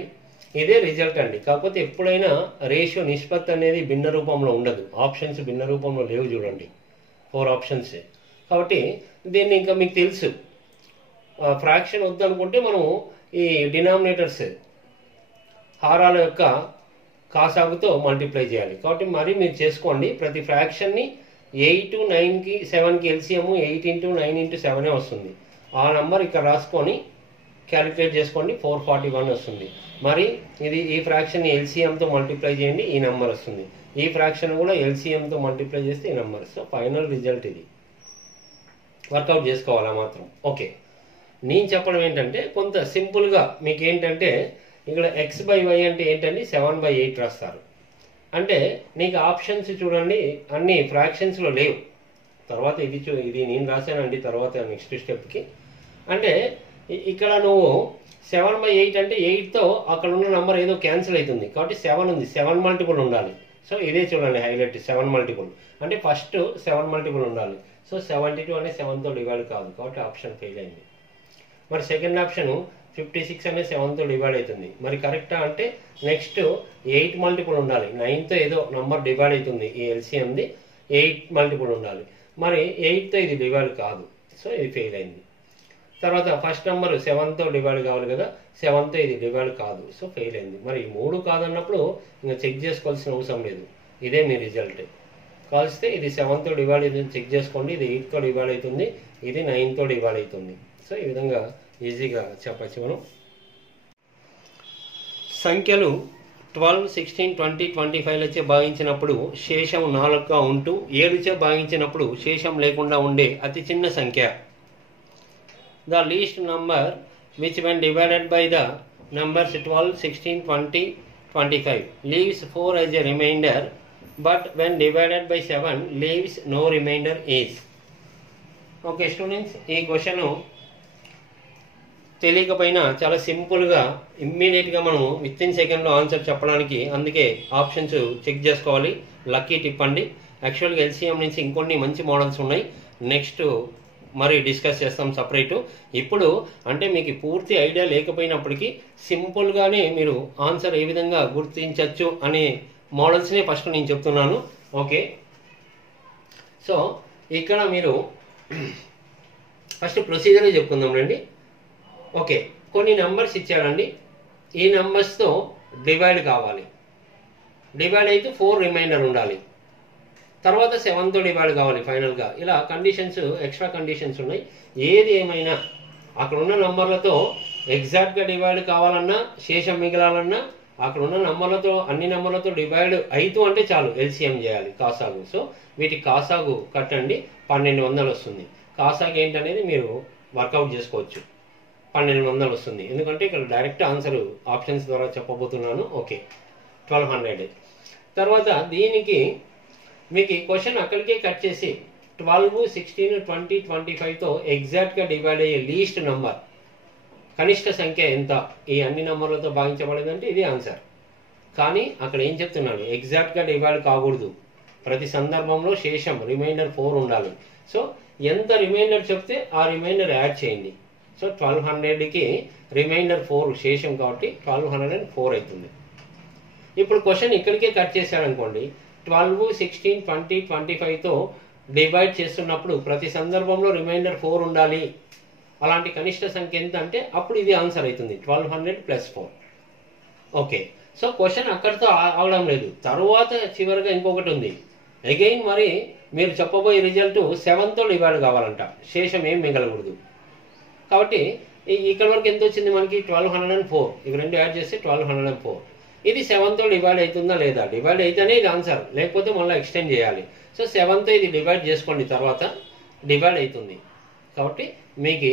ఇదే రిజల్ట్ అండి. కాకపోతే ఎప్పుడైనా రేషియో నిష్పత్తి అనేది భిన్న రూపంలో ఉండదు, ఆప్షన్స్ భిన్న రూపంలో లేవు చూడండి, 4 ఆప్షన్స్. కాబట్టి దీన్ని ఇంకా మీకు తెలుసు, ఫ్రాక్షన్ వద్దనుకుంటే మనం ఈ డినామినేటర్స్ హారాల యొక్క కాసాగుతో మల్టిప్లై చేయాలి. కాబట్టి మరి మీరు చేసుకోండి, ప్రతి ఫ్రాక్షన్ని 8, 9కి 7కి ఎల్సిఎం 8 × 9 × 7 వస్తుంది. ఆ నంబర్ ఇక్కడ రాసుకొని క్యాలిక్యులేట్ చేసుకోండి, 441 వస్తుంది. మరి ఇది ఈ ఫ్రాక్షన్ ఎల్సిఎంతో మల్టిప్లై చేయండి, ఈ నెంబర్ వస్తుంది. ఈ ఫ్రాక్షన్ కూడా ఎల్సిఎంతో మల్టిప్లై చేస్తే ఈ నెంబర్. సో ఫైనల్ రిజల్ట్ ఇది, వర్కౌట్ చేసుకోవాలా మాత్రం. ఓకే, నేను చెప్పడం ఏంటంటే కొంత సింపుల్గా మీకు ఏంటంటే ఇక్కడ X/Y అంటే ఏంటంటే 7/8 రాస్తారు. అంటే నీకు ఆప్షన్స్ చూడండి అన్ని ఫ్రాక్షన్స్లో లేవు. తర్వాత ఇది నేను రాశానండి తర్వాత నెక్స్ట్ స్టెప్కి. అంటే ఇక్కడ నువ్వు 7/8 అంటే 8తో అక్కడ ఉన్న నెంబర్ ఏదో క్యాన్సిల్ అవుతుంది, కాబట్టి 7 ఉంది, 7 మల్టిపుల్ ఉండాలి. సో ఇదే చూడండి హైలైట్, 7 మల్టిపుల్ అంటే ఫస్ట్ 7 మల్టిపుల్ ఉండాలి. సో 72 అనే 7తో డివైడ్ కాదు, కాబట్టి ఆప్షన్ ఫెయిల్ అయింది. మరి సెకండ్ ఆప్షన్ 56 అనే 7తో డివైడ్ అవుతుంది. మరి కరెక్టా అంటే నెక్స్ట్ 8 మల్టిపుల్ ఉండాలి, 9తో ఏదో నంబర్ డివైడ్ అవుతుంది, ఈ ఎల్సిఎంది 8 మల్టిపుల్ ఉండాలి. మరి 8తో ఇది డివైడ్ కాదు, సో ఇది ఫెయిల్ అయింది. తర్వాత ఫస్ట్ నెంబర్ 7తో డివైడ్ కావాలి కదా, 7తో ఇది డివైడ్ కాదు, సో ఫెయిల్ అయింది. మరి ఈ 3 కాదన్నప్పుడు ఇంకా చెక్ చేసుకోవాల్సిన అవసరం లేదు, ఇదే మీ రిజల్ట్. కాల్స్తే ఇది 7తో డివైడ్ అవుతుంది చెక్ చేసుకోండి, ఇది 8తో డివైడ్ అవుతుంది, ఇది 9తో డివైడ్ అవుతుంది. సో ఈ విధంగా ఈజీగా చెప్పచ్చు మనం. సంఖ్యలు 12, 16, 20, 25లచే భాగించినప్పుడు శేషం 4గా ఉంటూ 7చే భాగించినప్పుడు శేషం లేకుండా ఉండే అతి చిన్న సంఖ్య. The least number which when divided by the numbers 12, 16, 20, 25 leaves 4 as a remainder, but when divided by 7 leaves no remainder is. Okay students, ఈ క్వశ్చన్ తెలియకపోయినా చాలా సింపుల్గా ఇమ్మీడియట్గా మనం విత్ సెకండ్లో ఆన్సర్ చెప్పడానికి, అందుకే ఆప్షన్స్ చెక్ చేసుకోవాలి. లక్కీ టిప్ అండి. యాక్చువల్గా ఎల్సిఎం నుంచి ఇంకొన్ని మంచి మోడల్స్ ఉన్నాయి, నెక్స్ట్ మరి డిస్కస్ చేస్తాం సపరేటు. ఇప్పుడు అంటే మీకు పూర్తి ఐడియా లేకపోయినప్పటికీ సింపుల్గానే మీరు ఆన్సర్ ఏ విధంగా గుర్తించవచ్చు అనే మోడల్స్నే ఫస్ట్ నేను చెప్తున్నాను. ఓకే, సో ఇక్కడ మీరు ఫస్ట్ ప్రొసీజర్ చెప్పుకుందాం రండి. ఓకే, కొన్ని నెంబర్స్ ఇచ్చాడండి, ఈ నెంబర్స్తో డివైడ్ కావాలి, డివైడ్ అయితే 4 రిమైండర్ ఉండాలి, తర్వాత 7తో డివైడ్ కావాలి ఫైనల్గా. ఇలా కండిషన్స్, ఎక్స్ట్రా కండిషన్స్ ఉన్నాయి. ఏది ఏమైనా అక్కడ ఉన్న నంబర్లతో ఎగ్జాక్ట్గా డివైడ్ కావాలన్నా, శేషం మిగలాలన్నా, అక్కడ ఉన్న నంబర్లతో అన్ని నంబర్లతో డివైడ్ అవుతూ అంటే చాలు ఎల్సిఎం చేయాలి కాసాగు. సో వీటి కాసాగు కట్టండి 1200 వస్తుంది. కాసాగు ఏంటనేది మీరు వర్కౌట్ చేసుకోవచ్చు. 1200 వస్తుంది. ఎందుకంటే ఇక్కడ డైరెక్ట్ ఆన్సర్ ఆప్షన్స్ ద్వారా చెప్పబోతున్నాను. ఓకే 1200. తర్వాత దీనికి మీకు క్వశ్చన్ అక్కడికే కట్ చేసి 12, 16, 20, 25తో ఎగ్జాక్ట్గా డివైడ్ అయ్యే లీస్ట్ నంబర్ కనిష్ట సంఖ్య ఎంత ఈ అన్ని నంబర్లతో భాగించబడేదంటే ఇది ఆన్సర్. కానీ అక్కడ ఏం చెప్తున్నాను, ఎగ్జాక్ట్గా డివైడ్ కాకూడదు. ప్రతి సందర్భంలో శేషం రిమైండర్ 4 ఉండాలి. సో ఎంత రిమైండర్ చెప్తే ఆ రిమైండర్ యాడ్ చేయండి. సో 1200కి రిమైండర్ 4 శేషం కాబట్టి 1204 అవుతుంది. ఇప్పుడు క్వశ్చన్ ఇక్కడికే కట్ చేశారనుకోండి, 12, 16, 20, 25తో డివైడ్ చేస్తున్నప్పుడు ప్రతి సందర్భంలో రిమైండర్ 4 ఉండాలి. అలాంటి కనిష్ట సంఖ్య ఎంత అంటే అప్పుడు ఇది ఆన్సర్ అవుతుంది 1200 + 4. ఓకే, సో క్వశ్చన్ అక్కడితో అవడం లేదు. తరువాత చివరిగా ఇంకొకటి ఉంది. అగైన్ మరి మీరు చెప్పబోయే రిజల్ట్ 7తో డివైడ్ కావాలంట, శేషం ఏం మిగలకూడదు. కాబట్టి ఇక్కడ వరకు ఎంత వచ్చింది మనకి 1204. ఇక 2 యాడ్ చేస్తే 1204. ఇది 7తో డివైడ్ అవుతుందా లేదా? డివైడ్ అయితేనే ఇది ఆన్సర్, లేకపోతే మళ్ళీ ఎక్స్టెండ్ చేయాలి. సో 7తో ఇది డివైడ్ చేసుకోండి, తర్వాత డివైడ్ అవుతుంది. కాబట్టి మీకు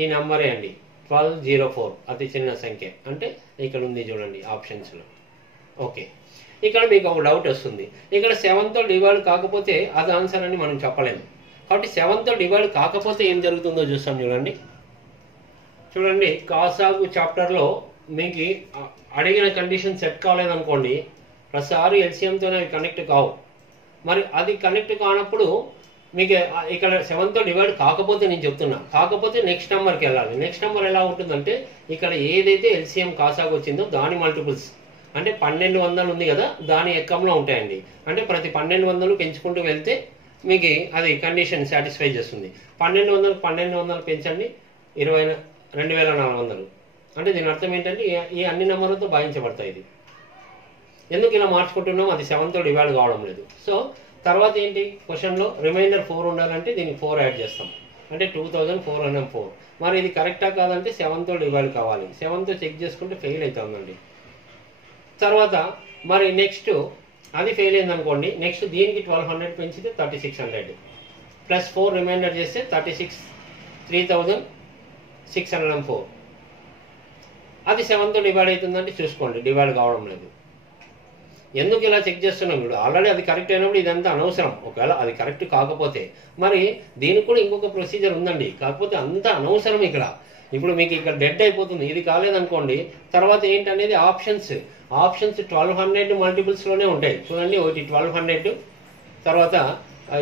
ఈ నంబరే అండి 1204 అతి చిన్న సంఖ్య. అంటే ఇక్కడ ఉంది చూడండి ఆప్షన్స్లో. ఓకే, ఇక్కడ మీకు ఒక డౌట్ వస్తుంది, ఇక్కడ 7తో డివైడ్ కాకపోతే అది ఆన్సర్ అని మనం చెప్పలేము. కాబట్టి 7తో డివైడ్ కాకపోతే ఏం జరుగుతుందో చూస్తాం చూడండి. చూడండి కాసాగు చాప్టర్లో మీకు అడిగిన కండిషన్ సెట్ కాలేదనుకోండి, ప్రతిసారి ఎల్సిఎంతోనే అవి కనెక్ట్ కావు. మరి అది కనెక్ట్ కానప్పుడు మీకు ఇక్కడ 7తో డివైడ్ కాకపోతే నేను చెప్తున్నా, కాకపోతే నెక్స్ట్ నెంబర్కి వెళ్ళాలి. నెక్స్ట్ నెంబర్ ఎలా ఉంటుందంటే ఇక్కడ ఏదైతే ఎల్సిఎం కాసాగు వచ్చిందో దాని మల్టిపుల్స్ అంటే 1200 ఉంది కదా, దాని ఎక్కంలో ఉంటాయండి. అంటే ప్రతి 1200 పెంచుకుంటూ వెళ్తే మీకు అది కండిషన్ సాటిస్ఫై చేస్తుంది. 1200 పెంచండి 22,400. అంటే దీని అర్థం ఏంటంటే ఈ అన్ని నెంబర్లతో భాగించబడతాయి. ఇది ఎందుకు ఇలా మార్చుకుంటున్నాం, అది 7తో డివైడ్ కావడం లేదు. సో తర్వాత ఏంటి, క్వశ్చన్లో రిమైండర్ 4 ఉండాలంటే దీనికి 4 యాడ్ చేస్తాం, అంటే 2404. మరి ఇది కరెక్టా కాదంటే 7తో డివైడ్ కావాలి. 7తో చెక్ చేసుకుంటే ఫెయిల్ అవుతుందండి. తర్వాత మరి నెక్స్ట్ అది ఫెయిల్ అయింది అనుకోండి, నెక్స్ట్ దీనికి 1200 పెంచితే 3600 + 4 రిమైండర్ చేస్తే 36,3604. అది 7తో డివైడ్ అవుతుందంటే చూసుకోండి, డివైడ్ కావడం లేదు. ఎందుకు ఇలా చెక్ చేస్తున్నాం, ఇప్పుడు ఆల్రెడీ అది కరెక్ట్ అయినప్పుడు ఇదంతా అనవసరం. ఒకవేళ అది కరెక్ట్ కాకపోతే మరి దీనికి కూడా ఇంకొక ప్రొసీజర్ ఉందండి, కాకపోతే అంత అనవసరం. ఇప్పుడు మీకు ఇక్కడ డెడ్ అయిపోతుంది. ఇది కాలేదనుకోండి, తర్వాత ఏంటనేది ఆప్షన్స్ 1200 మల్టిపుల్స్లోనే ఉంటాయి చూడండి. ఒకటి 1200, తర్వాత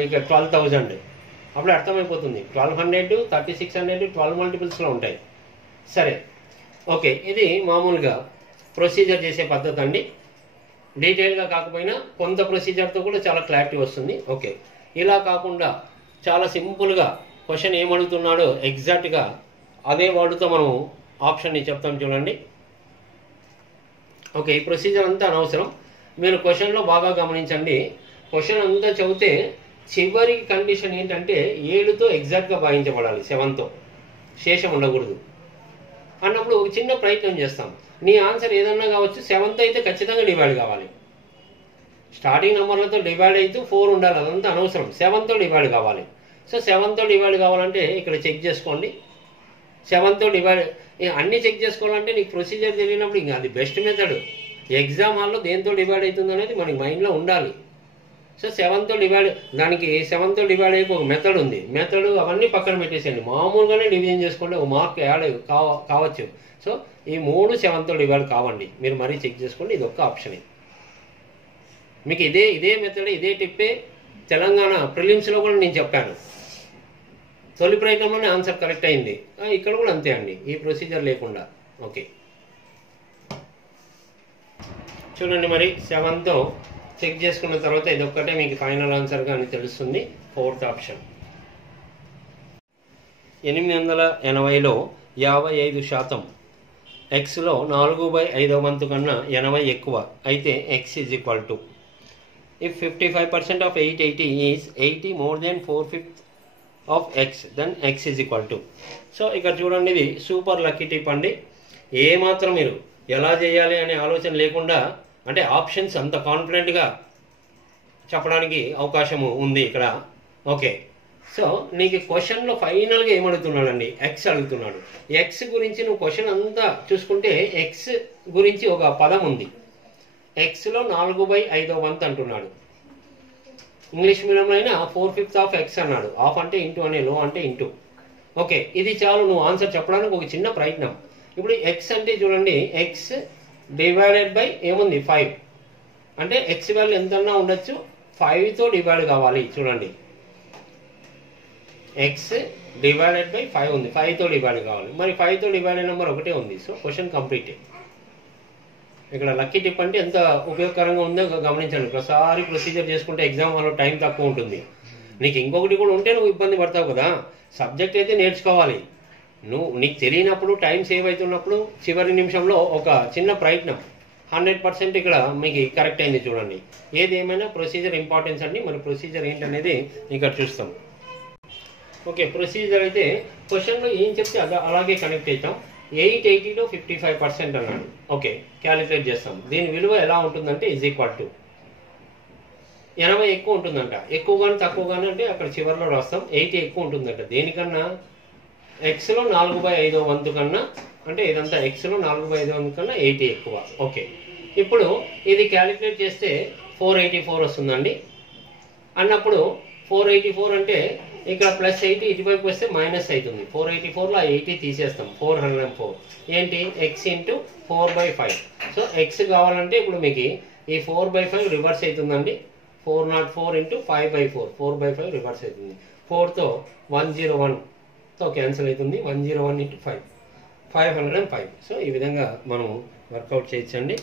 ఇక 12,000. అప్పుడు అర్థమైపోతుంది 1200, 3600 12 మల్టిపుల్స్లో ఉంటాయి. సరే, ఓకే, ఇది మామూలుగా ప్రొసీజర్ చేసే పద్ధతి అండి. డీటెయిల్గా కాకపోయినా కొంత ప్రొసీజర్తో కూడా చాలా క్లారిటీ వస్తుంది. ఓకే, ఇలా కాకుండా చాలా సింపుల్గా క్వశ్చన్ ఏమడుగుతున్నాడో ఎగ్జాక్ట్గా అదే వర్డ్తో మనం ఆప్షన్ని చెప్తాం చూడండి. ఓకే, ఈ ప్రొసీజర్ అంతా అనవసరం, మీరు క్వశ్చన్లో బాగా గమనించండి. క్వశ్చన్ అంతా చదివితే చివరి కండిషన్ ఏంటంటే 7తో ఎగ్జాక్ట్గా భాగించబడాలి, 7తో శేషం ఉండకూడదు అన్నప్పుడు ఒక చిన్న ప్రయత్నం చేస్తాం. నీ ఆన్సర్ ఏదన్నా కావచ్చు, 7తో అయితే ఖచ్చితంగా డివైడ్ కావాలి. స్టార్టింగ్ నెంబర్లతో డివైడ్ అయితే 4 ఉండాలి, అదంతా అనవసరం. 7తో డివైడ్ కావాలి. సో 7తో డివైడ్ కావాలంటే ఇక్కడ చెక్ చేసుకోండి. 7తో డివైడ్ అన్ని చెక్ చేసుకోవాలంటే నీకు ప్రొసీజర్ తెలియనప్పుడు ఇంకా అది బెస్ట్ మెథడ్. ఎగ్జామ్ హాల్లో దేంతో డివైడ్ అవుతుంది అనేది మనకి మైండ్లో ఉండాలి. సో 7తో డివైడ్, దానికి 7తో డివైడ్ అయ్యే ఒక మెథడ్ ఉంది. మెథడ్ అవన్నీ పక్కన పెట్టేసేయండి, మామూలుగానే డివిజన్ చేసుకోండి, ఒక మార్క్ యాడ్ కావచ్చు. సో ఈ 3 7తో డివైడ్ కావండి, మీరు మరీ చెక్ చేసుకోండి. ఇది ఒక్క ఆప్షనే. మీకు ఇదే మెథడ్, ఇదే టిప్పే తెలంగాణ ప్రిలిమ్స్లో కూడా నేను చెప్పాను. తొలి ప్రయత్నంలోనే ఆన్సర్ కరెక్ట్ అయింది. ఇక్కడ కూడా అంతే అండి, ఈ ప్రొసీజర్ లేకుండా. ఓకే, చూడండి మరి 7తో చెక్ చేసుకున్న తర్వాత ఇదొక్కటే మీకు ఫైనల్ ఆన్సర్గా అని తెలుస్తుంది. 4th option. 880లో 55% ఎక్స్లో 4/5వ వంతు కన్నా 80 ఎక్కువ అయితే x is equal to, if 55% of 880 is 80 more than 4/5 of x, then x is equal to. So ఇక్కడ చూడండి, ఇది సూపర్ లక్కీ టిప్ అండి. ఏమాత్రం మీరు ఎలా చేయాలి అనే ఆలోచన లేకుండా, అంటే ఆప్షన్స్ అంత కాన్ఫిడెంట్గా చెప్పడానికి అవకాశము ఉంది ఇక్కడ. ఓకే, సో నీకు క్వశ్చన్లో ఫైనల్గా ఏమడుగుతున్నాడండి, ఎక్స్ అడుగుతున్నాడు. ఎక్స్ గురించి నువ్వు క్వశ్చన్ అంతా చూసుకుంటే ఎక్స్ గురించి ఒక పదం ఉంది. ఎక్స్లో 4/5 అంటున్నాడు. ఇంగ్లీష్ మీడియంలో అయినా 4/5 ఆఫ్ ఎక్స్ అన్నాడు. ఆఫ్ అంటే ఇంటూ అనే, లో అంటే ఇంటూ. ఓకే, ఇది చాలు నువ్వు ఆన్సర్ చెప్పడానికి ఒక చిన్న ప్రయత్నం. ఇప్పుడు ఎక్స్ అంటే చూడండి, ఎక్స్ డివైడెడ్ బై ఏముంది 5, అంటే ఎక్స్ వాల్యూ ఎంతన్నా ఉండొచ్చు, 5తో డివైడ్ కావాలి. చూడండి, ఎక్స్ డివైడెడ్ బై 5 ఉంది, 5తో డివైడ్ కావాలి. మరి 5తో డివైడ్ నెంబర్ ఒకటే ఉంది. So question complete. ఇక్కడ లక్కీ టిప్ అంటే ఎంత ఉపయోగకరంగా ఉందో గమనించండి. ఒకసారి ప్రొసీజర్ చేసుకుంటే ఎగ్జామ్ వల్ల టైం తక్కువ ఉంటుంది. నీకు ఇంకొకటి కూడా ఉంటే నువ్వు ఇబ్బంది పడతావు కదా. సబ్జెక్ట్ అయితే నేర్చుకోవాలి. నీకు తెలియనప్పుడు, టైం సేవ్ అవుతున్నప్పుడు చివరి నిమిషంలో ఒక చిన్న ప్రయత్నం 100% ఇక్కడ మీకు కరెక్ట్ అయింది. చూడండి, ఏది ఏమైనా ప్రొసీజర్ ఇంపార్టెన్స్ అండి. మరి ప్రొసీజర్ ఏంటనేది ఇక్కడ చూస్తాం. ఓకే, ప్రొసీజర్ అయితే క్వశ్చన్లో ఏం చెప్తే అలాగే కనెక్ట్ అవుతాం. 880లో 55% అన్నాడు. ఓకే, క్యాలిక్యులేట్ చేస్తాం. దీని విలువ ఎలా ఉంటుందంటే = 80 ఎక్కువ ఉంటుందంట. ఎక్కువ కానీ తక్కువ కానీ అంటే అక్కడ చివరిలో రాస్తాం. 80 ఎక్కువ ఉంటుందంట. దేనికన్నా, ఎక్స్లో 4/5 కన్నా, అంటే ఇదంతా ఎక్స్లో 4/5 కన్నా 80 ఎక్కువ. ఓకే, ఇప్పుడు ఇది క్యాలిక్యులేట్ చేస్తే 484 వస్తుందండి. అన్నప్పుడు 484 అంటే ఇక్కడ +80 ఇటువైపు వస్తే మైనస్ అవుతుంది. 484లో 80 తీసేస్తాం. 404 ఏంటి, ఎక్స్ ఇంటూ 4/5. సో ఎక్స్ కావాలంటే ఇప్పుడు మీకు ఈ 4/5 రివర్స్ అవుతుందండి. 404 ఇంటూ 5/4, 4/5 రివర్స్ అవుతుంది. 4తో 101తో క్యాన్సిల్ అవుతుంది. 101 ఇంటూ 5, 505. సో ఈ విధంగా మనం వర్కౌట్ చేయొచ్చండి.